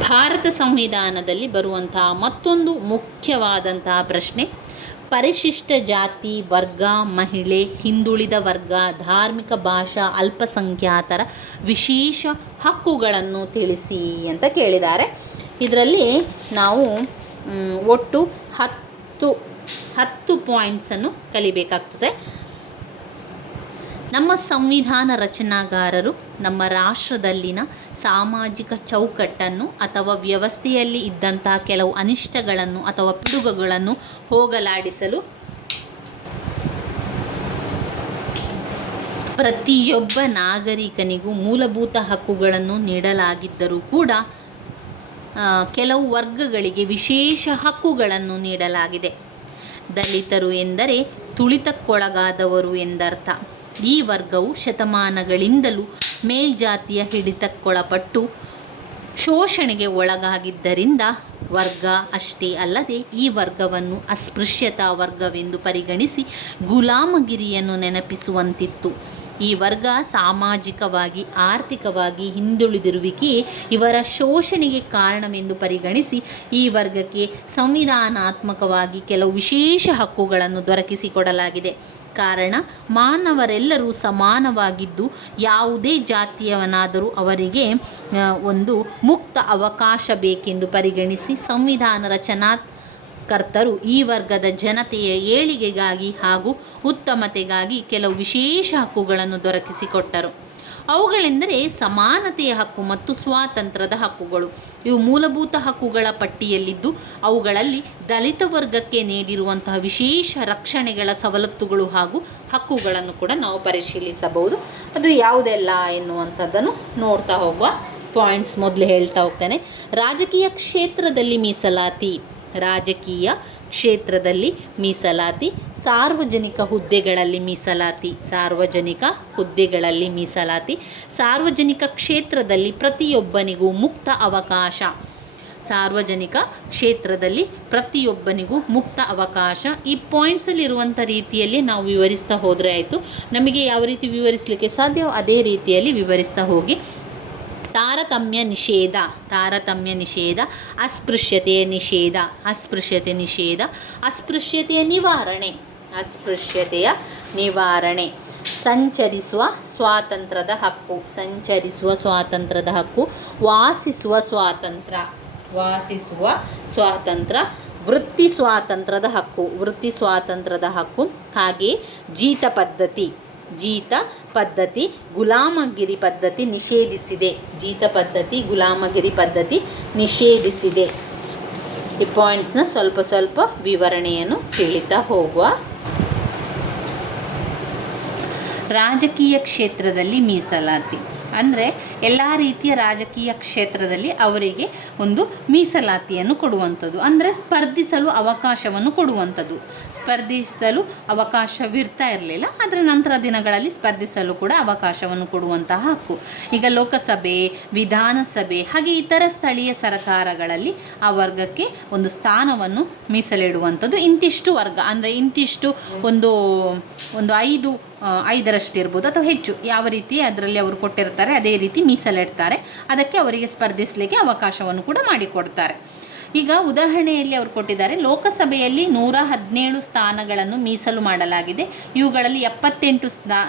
ಭಾರತ ಸಂವಿಧಾನದಲ್ಲಿ ಬರುವಂತಹ ಮತ್ತೊಂದು ಮುಖ್ಯವಾದಂತಹ ಪ್ರಶ್ನೆ. ಪರಿಶಿಷ್ಟ ಜಾತಿ, ವರ್ಗ, ಮಹಿಳೆ, ಹಿಂದುಳಿದ ವರ್ಗ, ಧಾರ್ಮಿಕ ಭಾಷಾ, ಅಲ್ಪಸಂಖ್ಯಾತರ ವಿಶೇಷ ಹಕ್ಕುಗಳನ್ನು ತಿಳಿಸಿ ಅಂತ ಕೇಳಿದ್ದಾರೆ. ಇದರಲ್ಲಿ ನಾವು ಒಟ್ಟು ಹತ್ತು ಹತ್ತು ಪಾಯಿಂಟ್ಸನ್ನು ಕಲಿಬೇಕಾಗ್ತದೆ. ನಮ್ಮ ಸಂವಿಧಾನ ರಚನಾಗಾರರು ನಮ್ಮ ರಾಷ್ಟ್ರದಲ್ಲಿನ ಸಾಮಾಜಿಕ ಚೌಕಟ್ಟನ್ನು ಅಥವಾ ವ್ಯವಸ್ಥೆಯಲ್ಲಿ ಇದ್ದಂತಹ ಕೆಲವು ಅನಿಷ್ಟಗಳನ್ನು ಅಥವಾ ಪಿಡುಗುಗಳನ್ನು ಹೋಗಲಾಡಿಸಲು ಪ್ರತಿಯೊಬ್ಬ ನಾಗರಿಕನಿಗೂ ಮೂಲಭೂತ ಹಕ್ಕುಗಳನ್ನು ನೀಡಲಾಗಿದ್ದರೂ ಕೂಡ ಕೆಲವು ವರ್ಗಗಳಿಗೆ ವಿಶೇಷ ಹಕ್ಕುಗಳನ್ನು ನೀಡಲಾಗಿದೆ. ದಲಿತರು ಎಂದರೆ ತುಳಿತಕ್ಕೊಳಗಾದವರು ಎಂದರ್ಥ. ಈ ವರ್ಗವು ಶತಮಾನಗಳಿಂದಲೂ ಮೇಲ್ಜಾತಿಯ ಹಿಡಿತಕ್ಕೊಳಪಟ್ಟು ಶೋಷಣೆಗೆ ಒಳಗಾಗಿದ್ದರಿಂದ ವರ್ಗ ಅಷ್ಟೇ ಅಲ್ಲದೆ ಈ ವರ್ಗವನ್ನು ಅಸ್ಪೃಶ್ಯತಾ ವರ್ಗವೆಂದು ಪರಿಗಣಿಸಿ ಗುಲಾಮಗಿರಿಯನ್ನು ನೆನಪಿಸುವಂತಿತ್ತು. ಈ ವರ್ಗ ಸಾಮಾಜಿಕವಾಗಿ, ಆರ್ಥಿಕವಾಗಿ ಹಿಂದುಳಿದಿರುವಿಕೆಯೇ ಇವರ ಶೋಷಣೆಗೆ ಕಾರಣವೆಂದು ಪರಿಗಣಿಸಿ ಈ ವರ್ಗಕ್ಕೆ ಸಂವಿಧಾನಾತ್ಮಕವಾಗಿ ಕೆಲವು ವಿಶೇಷ ಹಕ್ಕುಗಳನ್ನು ದೊರಕಿಸಿಕೊಡಲಾಗಿದೆ. ಕಾರಣ ಮಾನವರೆಲ್ಲರೂ ಸಮಾನವಾಗಿದ್ದು ಯಾವುದೇ ಜಾತಿಯವನಾದರೂ ಅವರಿಗೆ ಒಂದು ಮುಕ್ತ ಅವಕಾಶ ಬೇಕೆಂದು ಪರಿಗಣಿಸಿ ಸಂವಿಧಾನ ರಚನಾ ಕರ್ತರು ಈ ವರ್ಗದ ಜನತೆಯ ಏಳಿಗೆಗಾಗಿ ಹಾಗೂ ಉತ್ತಮತೆಗಾಗಿ ಕೆಲವು ವಿಶೇಷ ಹಕ್ಕುಗಳನ್ನು ದೊರಕಿಸಿಕೊಟ್ಟರು. ಅವುಗಳೆಂದರೆ ಸಮಾನತೆಯ ಹಕ್ಕು ಮತ್ತು ಸ್ವಾತಂತ್ರ್ಯದ ಹಕ್ಕುಗಳು. ಇವು ಮೂಲಭೂತ ಹಕ್ಕುಗಳ ಪಟ್ಟಿಯಲ್ಲಿದ್ದು, ಅವುಗಳಲ್ಲಿ ದಲಿತ ವರ್ಗಕ್ಕೆ ನೀಡಿರುವಂತಹ ವಿಶೇಷ ರಕ್ಷಣೆಗಳ ಸವಲತ್ತುಗಳು ಹಾಗೂ ಹಕ್ಕುಗಳನ್ನು ಕೂಡ ನಾವು ಪರಿಶೀಲಿಸಬಹುದು. ಅದು ಯಾವುದೆಲ್ಲ ಎನ್ನುವಂಥದ್ದನ್ನು ನೋಡ್ತಾ ಹೋಗುವ ಪಾಯಿಂಟ್ಸ್ ಮೊದಲು ಹೇಳ್ತಾ ಹೋಗ್ತೇನೆ. ರಾಜಕೀಯ ಕ್ಷೇತ್ರದಲ್ಲಿ ಮೀಸಲಾತಿ, ರಾಜಕೀಯ ಕ್ಷೇತ್ರದಲ್ಲಿ ಮೀಸಲಾತಿ, ಸಾರ್ವಜನಿಕ ಹುದ್ದೆಗಳಲ್ಲಿ ಮೀಸಲಾತಿ, ಸಾರ್ವಜನಿಕ ಹುದ್ದೆಗಳಲ್ಲಿ ಮೀಸಲಾತಿ, ಸಾರ್ವಜನಿಕ ಕ್ಷೇತ್ರದಲ್ಲಿ ಪ್ರತಿಯೊಬ್ಬನಿಗೂ ಮುಕ್ತ ಅವಕಾಶ. ಸಾರ್ವಜನಿಕ ಕ್ಷೇತ್ರದಲ್ಲಿ ಪ್ರತಿಯೊಬ್ಬನಿಗೂ ಮುಕ್ತ ಅವಕಾಶ. ಈ ಪಾಯಿಂಟ್ಸಲ್ಲಿರುವಂಥ ರೀತಿಯಲ್ಲಿ ನಾವು ವಿವರಿಸ್ತಾ ಹೋದರೆ ಆಯಿತು. ನಮಗೆ ಯಾವ ರೀತಿ ವಿವರಿಸಲಿಕ್ಕೆ ಸಾಧ್ಯವೋ ಅದೇ ರೀತಿಯಲ್ಲಿ ವಿವರಿಸ್ತಾ ಹೋಗಿ. ತಾರತಮ್ಯ ನಿಷೇಧ. ತಾರತಮ್ಯ ನಿಷೇಧ. ಅಸ್ಪೃಶ್ಯತೆಯ ನಿಷೇಧ. ಅಸ್ಪೃಶ್ಯತೆ ನಿಷೇಧ. ಅಸ್ಪೃಶ್ಯತೆಯ ನಿವಾರಣೆ. ಅಸ್ಪೃಶ್ಯತೆಯ ನಿವಾರಣೆ. ಸಂಚರಿಸುವ ಸ್ವಾತಂತ್ರ್ಯದ ಹಕ್ಕು. ಸಂಚರಿಸುವ ಸ್ವಾತಂತ್ರ್ಯದ ಹಕ್ಕು. ವಾಸಿಸುವ ಸ್ವಾತಂತ್ರ್ಯ. ವಾಸಿಸುವ ಸ್ವಾತಂತ್ರ್ಯ. ವೃತ್ತಿ ಸ್ವಾತಂತ್ರ್ಯದ ಹಕ್ಕು. ವೃತ್ತಿ ಸ್ವಾತಂತ್ರ್ಯದ ಹಕ್ಕು. ಹಾಗೆ ಜೀತ ಪದ್ಧತಿ. ಜೀತ ಪದ್ಧತಿ, ಗುಲಾಮಗಿರಿ ಪದ್ಧತಿ ನಿಷೇಧಿಸಿದೆ. ಜೀತ ಪದ್ಧತಿ, ಗುಲಾಮಗಿರಿ ಪದ್ಧತಿ ನಿಷೇಧಿಸಿದೆ. ಈ ಪಾಯಿಂಟ್ಸ್ನ ಸ್ವಲ್ಪ ಸ್ವಲ್ಪ ವಿವರಣೆಯನ್ನು ತಿಳಿತಾ ಹೋಗುವ. ರಾಜಕೀಯ ಕ್ಷೇತ್ರದಲ್ಲಿ ಮೀಸಲಾತಿ. ಅಂದರೆ ಎಲ್ಲ ರೀತಿಯ ರಾಜಕೀಯ ಕ್ಷೇತ್ರದಲ್ಲಿ ಅವರಿಗೆ ಒಂದು ಮೀಸಲಾತಿಯನ್ನು ಕೊಡುವಂಥದ್ದು. ಅಂದರೆ ಸ್ಪರ್ಧಿಸಲು ಅವಕಾಶವನ್ನು ಕೊಡುವಂಥದ್ದು. ಸ್ಪರ್ಧಿಸಲು ಅವಕಾಶವಿರ್ತಾ ಇರಲಿಲ್ಲ, ಆದರೆ ನಂತರ ದಿನಗಳಲ್ಲಿ ಸ್ಪರ್ಧಿಸಲು ಕೂಡ ಅವಕಾಶವನ್ನು ಕೊಡುವಂತಹ ಹಕ್ಕು. ಈಗ ಲೋಕಸಭೆ, ವಿಧಾನಸಭೆ, ಹಾಗೆ ಇತರ ಸ್ಥಳೀಯ ಸರ್ಕಾರಗಳಲ್ಲಿ ಆ ವರ್ಗಕ್ಕೆ ಒಂದು ಸ್ಥಾನವನ್ನು ಮೀಸಲಿಡುವಂಥದ್ದು ಇಂತಿಷ್ಟು ವರ್ಗ. ಅಂದರೆ ಇಂತಿಷ್ಟು ಒಂದು ಒಂದು ಐದು ಐದರಷ್ಟು ಇರ್ಬೋದು ಅಥವಾ ಹೆಚ್ಚು. ಯಾವ ರೀತಿ ಅದರಲ್ಲಿ ಅವರು ಕೊಟ್ಟಿರ್ತಾರೆ, ಅದೇ ರೀತಿ ಮೀಸಲಿಡ್ತಾರೆ. ಅದಕ್ಕೆ ಅವರಿಗೆ ಸ್ಪರ್ಧಿಸಲಿಕ್ಕೆ ಅವಕಾಶವನ್ನು ಕೂಡ ಮಾಡಿಕೊಡ್ತಾರೆ. ಈಗ ಉದಾಹರಣೆಯಲ್ಲಿ ಅವರು ಕೊಟ್ಟಿದ್ದಾರೆ, ಲೋಕಸಭೆಯಲ್ಲಿ ನೂರ ಹದಿನೇಳು ಸ್ಥಾನಗಳನ್ನು ಮೀಸಲು ಮಾಡಲಾಗಿದೆ. ಇವುಗಳಲ್ಲಿ ಎಪ್ಪತ್ತೆಂಟು ಸ್ಥಾ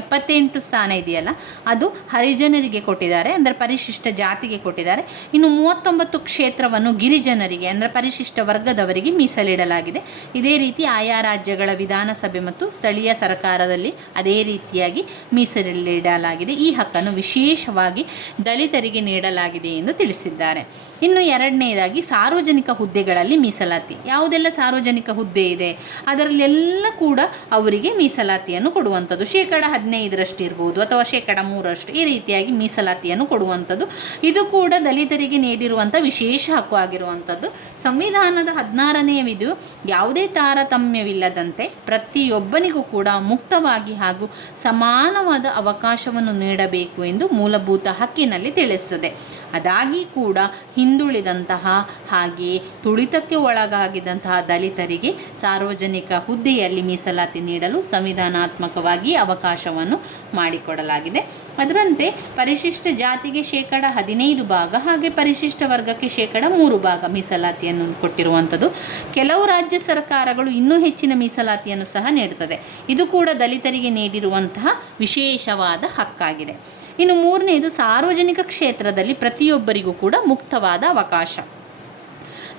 ಎಪ್ಪತ್ತೆಂಟು ಸ್ಥಾನ ಇದೆಯಲ್ಲ, ಅದು ಹರಿಜನರಿಗೆ ಕೊಟ್ಟಿದ್ದಾರೆ, ಅಂದರೆ ಪರಿಶಿಷ್ಟ ಜಾತಿಗೆ ಕೊಟ್ಟಿದ್ದಾರೆ. ಇನ್ನು ಮೂವತ್ತೊಂಬತ್ತು ಕ್ಷೇತ್ರವನ್ನು ಗಿರಿಜನರಿಗೆ, ಅಂದರೆ ಪರಿಶಿಷ್ಟ ವರ್ಗದವರಿಗೆ ಮೀಸಲಿಡಲಾಗಿದೆ. ಇದೇ ರೀತಿ ಆಯಾ ರಾಜ್ಯಗಳ ವಿಧಾನಸಭೆ ಮತ್ತು ಸ್ಥಳೀಯ ಸರ್ಕಾರದಲ್ಲಿ ಅದೇ ರೀತಿಯಾಗಿ ಮೀಸಲಿಡಲಾಗಿದೆ. ಈ ಹಕ್ಕನ್ನು ವಿಶೇಷವಾಗಿ ದಲಿತರಿಗೆ ನೀಡಲಾಗಿದೆ ಎಂದು ತಿಳಿಸಿದ್ದಾರೆ. ಇನ್ನು ಎರಡನೆಯದಾಗಿ ಸಾರ್ವಜನಿಕ ಹುದ್ದೆಗಳಲ್ಲಿ ಮೀಸಲಾತಿ. ಯಾವುದೆಲ್ಲ ಸಾರ್ವಜನಿಕ ಹುದ್ದೆ ಇದೆ? ಅದರಲ್ಲೆಲ್ಲ ಕೂಡ ಅವರಿಗೆ ಮೀಸಲಾತಿಯನ್ನು ಕೊಡುವಂಥದ್ದು. ಶೇಕಡ ಹದಿನೈದರಷ್ಟು ಇರ್ಬೋದು ಅಥವಾ ಶೇಕಡ ಮೂರಷ್ಟು ಈ ರೀತಿಯಾಗಿ ಮೀಸಲಾತಿಯನ್ನು ಕೊಡುವಂಥದ್ದು. ಇದು ಕೂಡ ದಲಿತರಿಗೆ ನೀಡಿರುವಂಥ ವಿಶೇಷ ಹಕ್ಕು ಆಗಿರುವಂಥದ್ದು. ಸಂವಿಧಾನದ ಹದಿನಾರನೆಯ ವಿಧು ಯಾವುದೇ ತಾರತಮ್ಯವಿಲ್ಲದಂತೆ ಪ್ರತಿಯೊಬ್ಬನಿಗೂ ಕೂಡ ಮುಕ್ತವಾಗಿ ಹಾಗೂ ಸಮಾನವಾದ ಅವಕಾಶವನ್ನು ನೀಡಬೇಕು ಎಂದು ಮೂಲಭೂತ ಹಕ್ಕಿನಲ್ಲಿ ತಿಳಿಸುತ್ತದೆ ಅದಾಗಿ ಕೂಡ ಹಿಂದುಳಿದಂತಹ ಹಾಗೆಯೇ ತುಳಿತಕ್ಕೆ ಒಳಗಾಗಿದ್ದಂತಹ ದಲಿತರಿಗೆ ಸಾರ್ವಜನಿಕ ಹುದ್ದೆಯಲ್ಲಿ ಮೀಸಲಾತಿ ನೀಡಲು ಸಂವಿಧಾನಾತ್ಮಕವಾಗಿ ಅವಕಾಶವನ್ನು ಅವಕಾಶವನ್ನು ಮಾಡಿಕೊಡಲಾಗಿದೆ. ಅದರಂತೆ ಪರಿಶಿಷ್ಟ ಜಾತಿಗೆ ಶೇಕಡ ಹದಿನೈದು ಭಾಗ ಹಾಗೆ ಪರಿಶಿಷ್ಟ ವರ್ಗಕ್ಕೆ ಶೇಕಡ ಮೂರು ಭಾಗ ಮೀಸಲಾತಿಯನ್ನು ಕೊಟ್ಟಿರುವಂಥದ್ದು. ಕೆಲವು ರಾಜ್ಯ ಸರ್ಕಾರಗಳು ಇನ್ನೂ ಹೆಚ್ಚಿನ ಮೀಸಲಾತಿಯನ್ನು ಸಹ ನೀಡುತ್ತದೆ ಇದು ಕೂಡ ದಲಿತರಿಗೆ ನೀಡಿರುವಂತಹ ವಿಶೇಷವಾದ ಹಕ್ಕಾಗಿದೆ. ಇನ್ನು ಮೂರನೆಯದು ಸಾರ್ವಜನಿಕ ಕ್ಷೇತ್ರದಲ್ಲಿ ಪ್ರತಿಯೊಬ್ಬರಿಗೂ ಕೂಡ ಮುಕ್ತವಾದ ಅವಕಾಶ.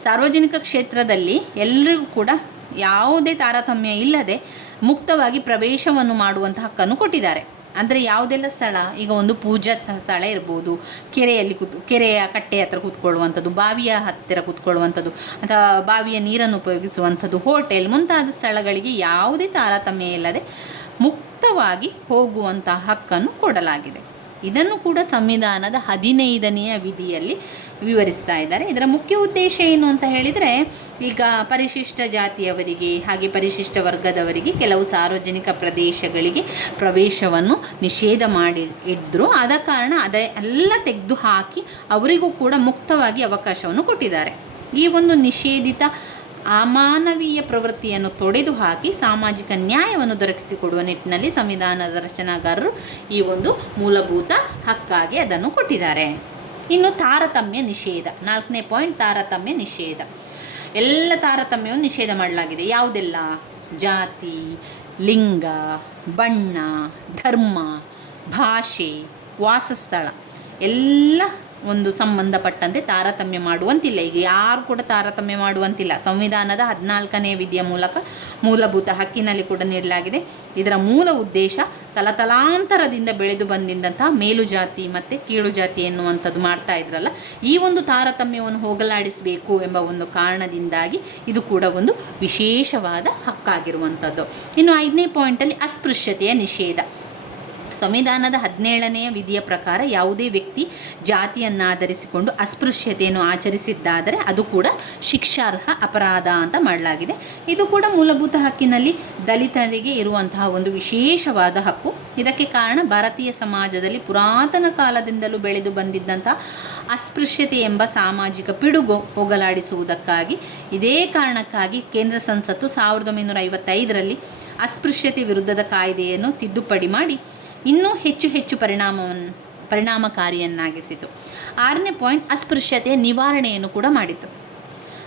ಸಾರ್ವಜನಿಕ ಕ್ಷೇತ್ರದಲ್ಲಿ ಎಲ್ಲರಿಗೂ ಕೂಡ ಯಾವುದೇ ತಾರತಮ್ಯ ಇಲ್ಲದೆ ಮುಕ್ತವಾಗಿ ಪ್ರವೇಶವನ್ನು ಮಾಡುವಂಥ ಹಕ್ಕನ್ನು ಕೊಟ್ಟಿದ್ದಾರೆ. ಅಂದರೆ ಯಾವುದೆಲ್ಲ ಸ್ಥಳ? ಈಗ ಒಂದು ಪೂಜಾ ಸ್ಥಳ ಇರ್ಬೋದು. ಕೆರೆಯಲ್ಲಿ ಕೂತು, ಕೆರೆಯ ಕಟ್ಟೆ ಹತ್ರ ಕೂತ್ಕೊಳ್ಳುವಂಥದ್ದು, ಬಾವಿಯ ಹತ್ತಿರ ಕೂತ್ಕೊಳ್ಳುವಂಥದ್ದು, ಅಥವಾ ಬಾವಿಯ ನೀರನ್ನು ಉಪಯೋಗಿಸುವಂಥದ್ದು, ಹೋಟೆಲ್ ಮುಂತಾದ ಸ್ಥಳಗಳಿಗೆ ಯಾವುದೇ ತಾರತಮ್ಯ ಇಲ್ಲದೆ ಮುಕ್ತವಾಗಿ ಹೋಗುವಂಥ ಹಕ್ಕನ್ನು ಕೊಡಲಾಗಿದೆ. ಇದನ್ನು ಕೂಡ ಸಂವಿಧಾನದ ಹದಿನೈದನೆಯ ವಿಧಿಯಲ್ಲಿ ವಿವರಿಸ್ತಾ ಇದ್ದಾರೆ. ಇದರ ಮುಖ್ಯ ಉದ್ದೇಶ ಏನು ಅಂತ ಹೇಳಿದರೆ, ಈಗ ಪರಿಶಿಷ್ಟ ಜಾತಿಯವರಿಗೆ ಹಾಗೆ ಪರಿಶಿಷ್ಟ ವರ್ಗದವರಿಗೆ ಕೆಲವು ಸಾರ್ವಜನಿಕ ಪ್ರದೇಶಗಳಿಗೆ ಪ್ರವೇಶವನ್ನು ನಿಷೇಧ ಮಾಡಿ ಇದ್ದರು ಆದ ಕಾರಣ ಅದೇ ಎಲ್ಲ ತೆಗೆದು ಹಾಕಿ ಅವರಿಗೂ ಕೂಡ ಮುಕ್ತವಾಗಿ ಅವಕಾಶವನ್ನು ಕೊಟ್ಟಿದ್ದಾರೆ. ಈ ಒಂದು ನಿಷೇಧಿತ ಅಮಾನವೀಯ ಪ್ರವೃತ್ತಿಯನ್ನು ತೊಡೆದು ಹಾಕಿ ಸಾಮಾಜಿಕ ನ್ಯಾಯವನ್ನು ದೊರಕಿಸಿಕೊಡುವ ನಿಟ್ಟಿನಲ್ಲಿ ಸಂವಿಧಾನದ ರಚನಾಗಾರರು ಈ ಒಂದು ಮೂಲಭೂತ ಹಕ್ಕಾಗಿ ಅದನ್ನು ಕೊಟ್ಟಿದ್ದಾರೆ. ಇನ್ನು ತಾರತಮ್ಯ ನಿಷೇಧ. ನಾಲ್ಕನೇ ಪಾಯಿಂಟ್ ತಾರತಮ್ಯ ನಿಷೇಧ. ಎಲ್ಲ ತಾರತಮ್ಯವನ್ನು ನಿಷೇಧ ಮಾಡಲಾಗಿದೆ. ಯಾವುದೆಲ್ಲ? ಜಾತಿ, ಲಿಂಗ, ಬಣ್ಣ, ಧರ್ಮ, ಭಾಷೆ, ವಾಸಸ್ಥಳ. ಎಲ್ಲ ಒಂದು ಸಂಬಂಧಪಟ್ಟಂತೆ ತಾರತಮ್ಯ ಮಾಡುವಂತಿಲ್ಲ. ಈಗ ಯಾರು ಕೂಡ ತಾರತಮ್ಯ ಮಾಡುವಂತಿಲ್ಲ. ಸಂವಿಧಾನದ ಹದಿನಾಲ್ಕನೇ ವಿಧಿಯ ಮೂಲಕ ಮೂಲಭೂತ ಹಕ್ಕಿನಲ್ಲಿ ಕೂಡ ನೀಡಲಾಗಿದೆ. ಇದರ ಮೂಲ ಉದ್ದೇಶ ತಲತಲಾಂತರದಿಂದ ಬೆಳೆದು ಬಂದಿದ್ದಂತಹ ಮೇಲು ಜಾತಿ ಮತ್ತು ಕೀಳು ಜಾತಿ ಎನ್ನುವಂಥದ್ದು ಮಾಡ್ತಾ ಇದ್ರಲ್ಲ, ಈ ಒಂದು ತಾರತಮ್ಯವನ್ನು ಹೋಗಲಾಡಿಸಬೇಕು ಎಂಬ ಒಂದು ಕಾರಣದಿಂದಾಗಿ ಇದು ಕೂಡ ಒಂದು ವಿಶೇಷವಾದ ಹಕ್ಕಾಗಿರುವಂಥದ್ದು. ಇನ್ನು ಐದನೇ ಪಾಯಿಂಟಲ್ಲಿ ಅಸ್ಪೃಶ್ಯತೆಯ ನಿಷೇಧ. ಸಂವಿಧಾನದ ಹದಿನೇಳನೆಯ ವಿಧಿಯ ಪ್ರಕಾರ ಯಾವುದೇ ವ್ಯಕ್ತಿ ಜಾತಿಯನ್ನಾಧರಿಸಿಕೊಂಡು ಅಸ್ಪೃಶ್ಯತೆಯನ್ನು ಆಚರಿಸಿದ್ದಾದರೆ ಅದು ಕೂಡ ಶಿಕ್ಷಾರ್ಹ ಅಪರಾಧ ಅಂತ ಮಾಡಲಾಗಿದೆ. ಇದು ಕೂಡ ಮೂಲಭೂತ ಹಕ್ಕಿನಲ್ಲಿ ದಲಿತರಿಗೆ ಇರುವಂತಹ ಒಂದು ವಿಶೇಷವಾದ ಹಕ್ಕು. ಇದಕ್ಕೆ ಕಾರಣ ಭಾರತೀಯ ಸಮಾಜದಲ್ಲಿ ಪುರಾತನ ಕಾಲದಿಂದಲೂ ಬೆಳೆದು ಬಂದಿದ್ದಂತಹ ಅಸ್ಪೃಶ್ಯತೆ ಎಂಬ ಸಾಮಾಜಿಕ ಪಿಡುಗು ಹೋಗಲಾಡಿಸುವುದಕ್ಕಾಗಿ, ಇದೇ ಕಾರಣಕ್ಕಾಗಿ ಕೇಂದ್ರ ಸಂಸತ್ತು ಸಾವಿರದ ಒಂಬೈನೂರ ಐವತ್ತೈದರಲ್ಲಿ ಅಸ್ಪೃಶ್ಯತೆ ವಿರುದ್ಧದ ಕಾಯ್ದೆಯನ್ನು ತಿದ್ದುಪಡಿ ಮಾಡಿ ಇನ್ನೂ ಹೆಚ್ಚು ಹೆಚ್ಚು ಪರಿಣಾಮವನ್ನು ಪರಿಣಾಮಕಾರಿಯನ್ನಾಗಿಸಿತು. ಆರನೇ ಪಾಯಿಂಟ್ ಅಸ್ಪೃಶ್ಯತೆಯ ನಿವಾರಣೆಯನ್ನು ಕೂಡ ಮಾಡಿತು.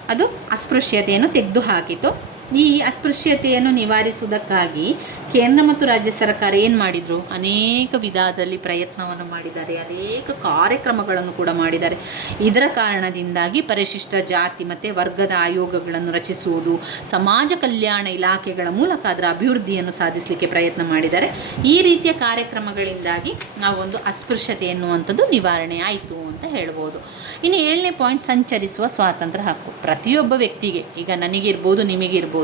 ಅದು ಅಸ್ಪೃಶ್ಯತೆಯನ್ನು ತೆಗೆದುಹಾಕಿತು. ಈ ಅಸ್ಪೃಶ್ಯತೆಯನ್ನು ನಿವಾರಿಸುವುದಕ್ಕಾಗಿ ಕೇಂದ್ರ ಮತ್ತು ರಾಜ್ಯ ಸರ್ಕಾರ ಏನು ಮಾಡಿದರು? ಅನೇಕ ವಿಧದಲ್ಲಿ ಪ್ರಯತ್ನವನ್ನು ಮಾಡಿದ್ದಾರೆ, ಅನೇಕ ಕಾರ್ಯಕ್ರಮಗಳನ್ನು ಕೂಡ ಮಾಡಿದ್ದಾರೆ. ಇದರ ಕಾರಣದಿಂದಾಗಿ ಪರಿಶಿಷ್ಟ ಜಾತಿ ಮತ್ತು ವರ್ಗದ ಆಯೋಗಗಳನ್ನು ರಚಿಸುವುದು, ಸಮಾಜ ಕಲ್ಯಾಣ ಇಲಾಖೆಗಳ ಮೂಲಕ ಅದರ ಅಭಿವೃದ್ಧಿಯನ್ನು ಸಾಧಿಸಲಿಕ್ಕೆ ಪ್ರಯತ್ನ ಮಾಡಿದ್ದಾರೆ. ಈ ರೀತಿಯ ಕಾರ್ಯಕ್ರಮಗಳಿಂದಾಗಿ ನಾವು ಒಂದು ಅಸ್ಪೃಶ್ಯತೆ ಎನ್ನುವಂಥದ್ದು ನಿವಾರಣೆ ಆಯಿತು ಅಂತ ಹೇಳ್ಬೋದು. ಇನ್ನು ಏಳನೇ ಪಾಯಿಂಟ್, ಸಂಚರಿಸುವ ಸ್ವಾತಂತ್ರ್ಯ ಹಕ್ಕು. ಪ್ರತಿಯೊಬ್ಬ ವ್ಯಕ್ತಿಗೆ, ಈಗ ನನಗಿರ್ಬೋದು, ನಿಮಗಿರ್ಬೋದು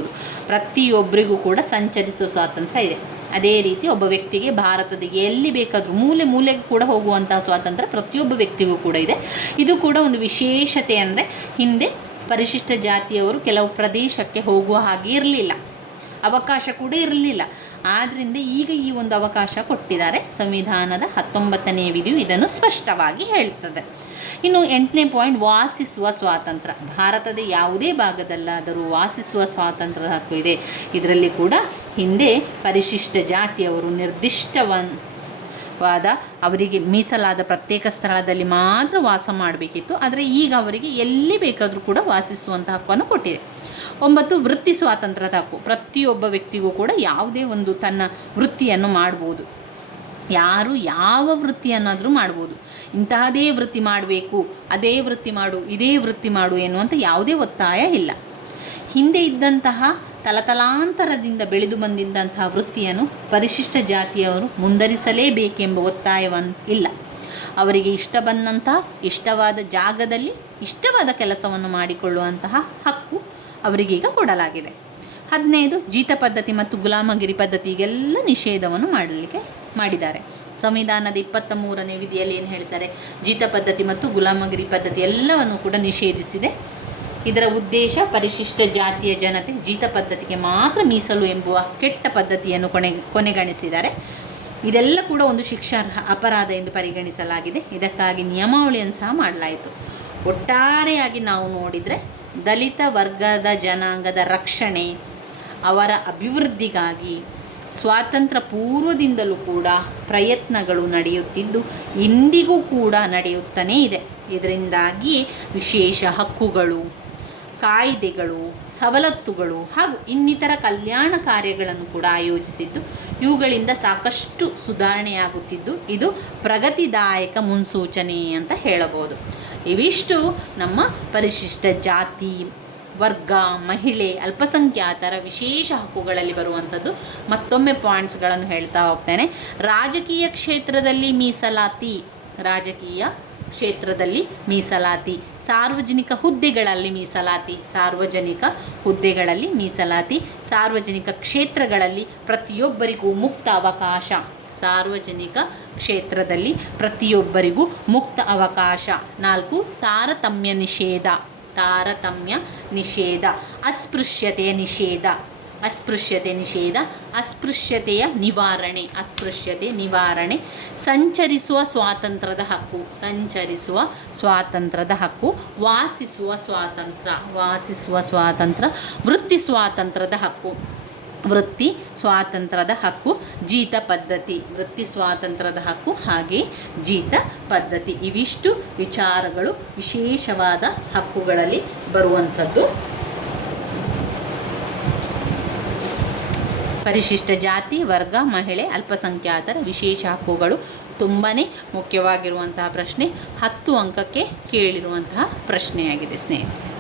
ಪ್ರತಿಯೊಬ್ಬರಿಗೂ ಕೂಡ ಸಂಚರಿಸುವ ಸ್ವಾತಂತ್ರ್ಯ ಇದೆ. ಅದೇ ರೀತಿ ಒಬ್ಬ ವ್ಯಕ್ತಿಗೆ ಭಾರತದ ಎಲ್ಲಿ ಬೇಕಾದರೂ ಮೂಲೆ ಮೂಲೆಗೆ ಕೂಡ ಹೋಗುವಂತಹ ಸ್ವಾತಂತ್ರ್ಯ ಪ್ರತಿಯೊಬ್ಬ ವ್ಯಕ್ತಿಗೂ ಕೂಡ ಇದೆ. ಇದು ಕೂಡ ಒಂದು ವಿಶೇಷತೆ ಅಂದರೆ ಹಿಂದೆ ಪರಿಶಿಷ್ಟ ಜಾತಿಯವರು ಕೆಲವು ಪ್ರದೇಶಕ್ಕೆ ಹೋಗುವ ಹಾಗೆ ಇರಲಿಲ್ಲ. ಅವಕಾಶ ಕೂಡ ಇರಲಿಲ್ಲ. ಆದ್ದರಿಂದ ಈಗ ಈ ಒಂದು ಅವಕಾಶ ಕೊಟ್ಟಿದ್ದಾರೆ. ಸಂವಿಧಾನದ ಹತ್ತೊಂಬತ್ತನೇ ವಿಧಿಯು ಇದನ್ನು ಸ್ಪಷ್ಟವಾಗಿ ಹೇಳ್ತದೆ. ಇನ್ನು ಎಂಟನೇ ಪಾಯಿಂಟ್, ವಾಸಿಸುವ ಸ್ವಾತಂತ್ರ್ಯ ಭಾರತದ ಯಾವುದೇ ಭಾಗದಲ್ಲಾದರೂ ವಾಸಿಸುವ ಸ್ವಾತಂತ್ರ್ಯದ ಹಕ್ಕು ಇದೆ. ಇದರಲ್ಲಿ ಕೂಡ ಹಿಂದೆ ಪರಿಶಿಷ್ಟ ಜಾತಿಯವರು ನಿರ್ದಿಷ್ಟವನ್, ವಾದ ಅವರಿಗೆ ಮೀಸಲಾದ ಪ್ರತ್ಯೇಕ ಸ್ಥಳದಲ್ಲಿ ಮಾತ್ರ ವಾಸ ಮಾಡಬೇಕಿತ್ತು. ಆದರೆ ಈಗ ಅವರಿಗೆ ಎಲ್ಲಿ ಬೇಕಾದರೂ ಕೂಡ ವಾಸಿಸುವಂಥ ಹಕ್ಕನ್ನು ಕೊಟ್ಟಿದೆ. ಒಂಬತ್ತು, ವೃತ್ತಿ ಸ್ವಾತಂತ್ರ್ಯದ ಹಕ್ಕು. ಪ್ರತಿಯೊಬ್ಬ ವ್ಯಕ್ತಿಗೂ ಕೂಡ ಯಾವುದೇ ಒಂದು ತನ್ನ ವೃತ್ತಿಯನ್ನು ಮಾಡ್ಬೋದು. ಯಾರು ಯಾವ ವೃತ್ತಿಯನ್ನಾದರೂ ಮಾಡ್ಬೋದು. ಇಂತಹದೇ ವೃತ್ತಿ ಮಾಡಬೇಕು, ಅದೇ ವೃತ್ತಿ ಮಾಡು, ಇದೇ ವೃತ್ತಿ ಮಾಡು ಎನ್ನುವಂಥ ಯಾವುದೇ ಒತ್ತಾಯ ಇಲ್ಲ. ಹಿಂದೆ ಇದ್ದಂತಹ ತಲತಲಾಂತರದಿಂದ ಬೆಳೆದು ಬಂದಿದ್ದಂತಹ ವೃತ್ತಿಯನ್ನು ಪರಿಶಿಷ್ಟ ಜಾತಿಯವರು ಮುಂದರಿಸಲೇಬೇಕೆಂಬ ಒತ್ತಾಯವನ್ನು ಇಲ್ಲ. ಅವರಿಗೆ ಇಷ್ಟ ಬಂದಂತಹ ಇಷ್ಟವಾದ ಜಾಗದಲ್ಲಿ ಇಷ್ಟವಾದ ಕೆಲಸವನ್ನು ಮಾಡಿಕೊಳ್ಳುವಂತಹ ಹಕ್ಕು ಅವರಿಗೀಗ ಕೊಡಲಾಗಿದೆ. ಹದಿನೈದು, ಜೀತ ಪದ್ಧತಿ ಮತ್ತು ಗುಲಾಮಗಿರಿ ಪದ್ಧತಿಗೆಲ್ಲ ನಿಷೇಧವನ್ನು ಮಾಡಲಿಕ್ಕೆ ಮಾಡಿದ್ದಾರೆ. ಸಂವಿಧಾನದ ಇಪ್ಪತ್ತ ಮೂರನೇ ವಿಧಿಯಲ್ಲಿ ಏನು ಹೇಳ್ತಾರೆ? ಜೀತ ಪದ್ಧತಿ ಮತ್ತು ಗುಲಾಮಗಿರಿ ಪದ್ಧತಿ ಎಲ್ಲವನ್ನು ಕೂಡ ನಿಷೇಧಿಸಿದೆ. ಇದರ ಉದ್ದೇಶ ಪರಿಶಿಷ್ಟ ಜಾತಿಯ ಜನತೆ ಜೀತ ಪದ್ಧತಿಗೆ ಮಾತ್ರ ಮೀಸಲು ಎಂಬುವ ಕೆಟ್ಟ ಪದ್ಧತಿಯನ್ನು ಕೊನೆ, ಕೊನೆಗಣಿಸಿದ್ದಾರೆ. ಇದೆಲ್ಲ ಕೂಡ ಒಂದು ಶಿಕ್ಷಾರ್ಹ ಅಪರಾಧ ಎಂದು ಪರಿಗಣಿಸಲಾಗಿದೆ. ಇದಕ್ಕಾಗಿ ನಿಯಮಾವಳಿಯನ್ನು ಸಹ ಮಾಡಲಾಯಿತು. ಒಟ್ಟಾರೆಯಾಗಿ ನಾವು ನೋಡಿದರೆ ದಲಿತ ವರ್ಗದ ಜನಾಂಗದ ರಕ್ಷಣೆ, ಅವರ ಅಭಿವೃದ್ಧಿಗಾಗಿ ಸ್ವಾತಂತ್ರ್ಯ ಪೂರ್ವದಿಂದಲೂ ಕೂಡ ಪ್ರಯತ್ನಗಳು ನಡೆಯುತ್ತಿದ್ದು ಇಂದಿಗೂ ಕೂಡ ನಡೆಯುತ್ತಲೇ ಇದೆ. ಇದರಿಂದಾಗಿ ವಿಶೇಷ ಹಕ್ಕುಗಳು, ಕಾಯ್ದೆಗಳು, ಸವಲತ್ತುಗಳು ಹಾಗೂ ಇನ್ನಿತರ ಕಲ್ಯಾಣ ಕಾರ್ಯಗಳನ್ನು ಕೂಡ ಆಯೋಜಿಸಿದ್ದು ಇವುಗಳಿಂದ ಸಾಕಷ್ಟು ಸುಧಾರಣೆಯಾಗುತ್ತಿದ್ದು ಇದು ಪ್ರಗತಿದಾಯಕ ಮುನ್ಸೂಚನೆ ಅಂತ ಹೇಳಬಹುದು. ಇವಿಷ್ಟು ನಮ್ಮ ಪರಿಶಿಷ್ಟ ಜಾತಿ ವರ್ಗ, ಮಹಿಳೆ, ಅಲ್ಪಸಂಖ್ಯಾತರ ವಿಶೇಷ ಹಕ್ಕುಗಳಲ್ಲಿ ಬರುವಂಥದ್ದು ಮತ್ತೊಮ್ಮೆ ಪಾಯಿಂಟ್ಸ್ಗಳನ್ನು ಹೇಳ್ತಾ ಹೋಗ್ತೇನೆ. ರಾಜಕೀಯ ಕ್ಷೇತ್ರದಲ್ಲಿ ಮೀಸಲಾತಿ, ರಾಜಕೀಯ ಕ್ಷೇತ್ರದಲ್ಲಿ ಮೀಸಲಾತಿ, ಸಾರ್ವಜನಿಕ ಹುದ್ದೆಗಳಲ್ಲಿ ಮೀಸಲಾತಿ, ಸಾರ್ವಜನಿಕ ಹುದ್ದೆಗಳಲ್ಲಿ ಮೀಸಲಾತಿ, ಸಾರ್ವಜನಿಕ ಕ್ಷೇತ್ರಗಳಲ್ಲಿ ಪ್ರತಿಯೊಬ್ಬರಿಗೂ ಮುಕ್ತ ಅವಕಾಶ, ಸಾರ್ವಜನಿಕ ಕ್ಷೇತ್ರದಲ್ಲಿ ಪ್ರತಿಯೊಬ್ಬರಿಗೂ ಮುಕ್ತ ಅವಕಾಶ. ನಾಲ್ಕು, ತಾರತಮ್ಯ ನಿಷೇಧ, ತಾರತಮ್ಯ ನಿಷೇಧ, ಅಸ್ಪೃಶ್ಯತೆಯ ನಿಷೇಧ. ಅಸ್ಪೃಶ್ಯತೆ ನಿಷೇಧ, ಅಸ್ಪೃಶ್ಯತೆಯ ನಿವಾರಣೆ, ಅಸ್ಪೃಶ್ಯತೆ ನಿವಾರಣೆ. ಸಂಚರಿಸುವ ಸ್ವಾತಂತ್ರ್ಯದ ಹಕ್ಕು, ಸಂಚರಿಸುವ ಸ್ವಾತಂತ್ರ್ಯದ ಹಕ್ಕು, ವಾಸಿಸುವ ಸ್ವಾತಂತ್ರ್ಯ ವಾಸಿಸುವ ಸ್ವಾತಂತ್ರ್ಯ, ವೃತ್ತಿ ಸ್ವಾತಂತ್ರ್ಯದ ಹಕ್ಕು. ವೃತ್ತಿ ಸ್ವಾತಂತ್ರ್ಯದ ಹಕ್ಕು, ಜೀತ ಪದ್ಧತಿ. ವೃತ್ತಿ ಸ್ವಾತಂತ್ರ್ಯದ ಹಕ್ಕು ಹಾಗೆ ಜೀತ ಪದ್ಧತಿ. ಇವಿಷ್ಟು ವಿಚಾರಗಳು ವಿಶೇಷವಾದ ಹಕ್ಕುಗಳಲ್ಲಿ ಬರುವಂಥದ್ದು. ಪರಿಶಿಷ್ಟ ಜಾತಿ, ವರ್ಗ, ಮಹಿಳೆ, ಅಲ್ಪಸಂಖ್ಯಾತರ ವಿಶೇಷ ಹಕ್ಕುಗಳು ತುಂಬಾ ಮುಖ್ಯವಾಗಿರುವಂತಹ ಪ್ರಶ್ನೆ. ಹತ್ತು ಅಂಕಕ್ಕೆ ಕೇಳಿರುವಂತಹ ಪ್ರಶ್ನೆಯಾಗಿದೆ ಸ್ನೇಹಿತರೆ.